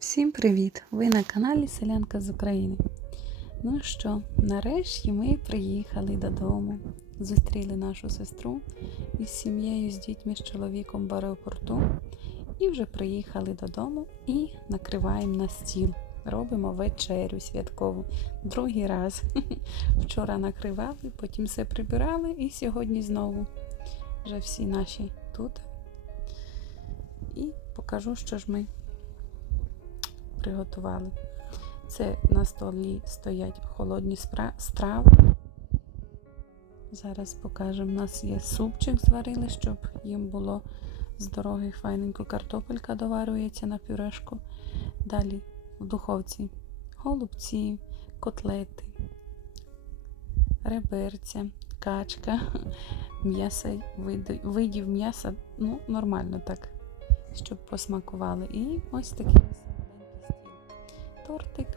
Всім привіт! Ви на каналі Селянка з України. Ну що, нарешті ми приїхали додому. Зустріли нашу сестру із сім'єю, з дітьми, з чоловіком в аеропорту. І вже приїхали додому і накриваємо на стіл. Робимо вечерю святкову. Другий раз. Вчора накривали, потім все прибирали, і сьогодні знову вже всі наші тут. І покажу, що ж ми приготували. Це на столі стоять холодні страви. Зараз покажемо. У нас є супчик зварили, щоб їм було з дороги файненько. Картопелька доварюється на пюрешку. Далі в духовці голубці, котлети, реберця, качка, м'ясо, видів м'яса, ну, нормально так, щоб посмакували. І ось стіл. Тортик,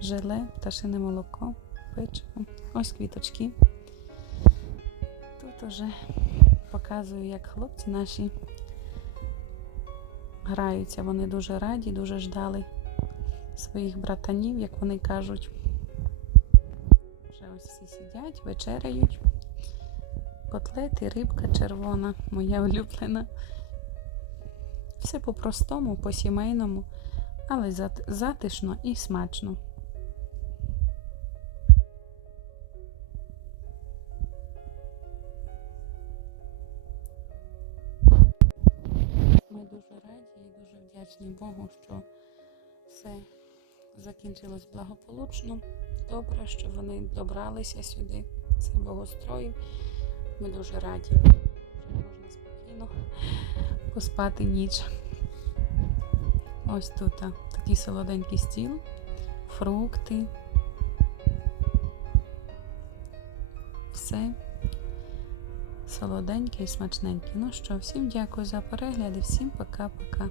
желе, пташине молоко, печиво. Ось квіточки. Тут уже показую, як хлопці наші граються. Вони дуже раді, дуже ждали своїх братанів, як вони кажуть. Вже ось всі сидять, вечеряють. Котлети, рибка червона, моя улюблена. Все по-простому, по-сімейному, але затишно і смачно. Ми дуже раді і дуже вдячні Богу, що все закінчилось благополучно. Добре, що вони добралися сюди. Це богострою. Ми дуже раді. Вже можна спокійно поспати ніч. Ось тут такий солоденький стіл, фрукти. Все солоденьке і смачненьке. Ну що, всім дякую за перегляд і всім пока-пока.